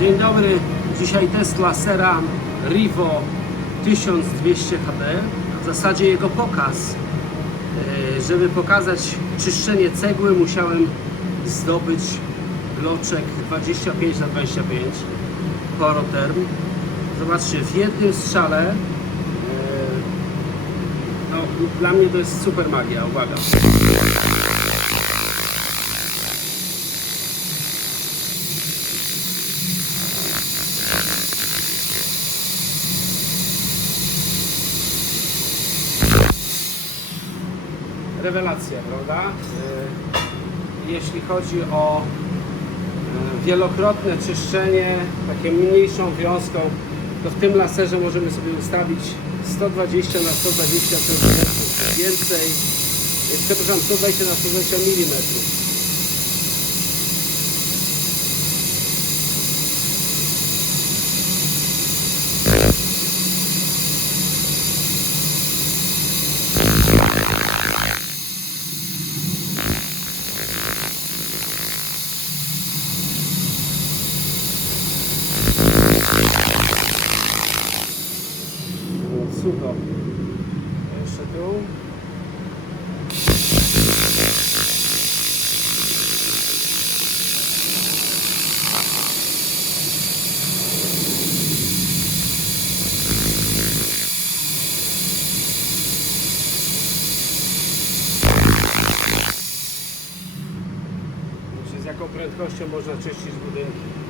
Dzień dobry, dzisiaj test lasera Rivo 1200 HD. W zasadzie jego pokaz. E, Żeby pokazać czyszczenie cegły musiałem zdobyć bloczek 25 na 25 Poroterm. Zobaczcie, w jednym strzale e, no, dla mnie to jest super magia, uwaga. Rewelacja, prawda? E, Jeśli chodzi o e, wielokrotne czyszczenie, takie mniejszą wiązką, to w tym laserze możemy sobie ustawić 120 na 120 cm więcej, e, przepraszam, 120 na 120 mm. Tu. Z jaką prędkością można czyścić budynki?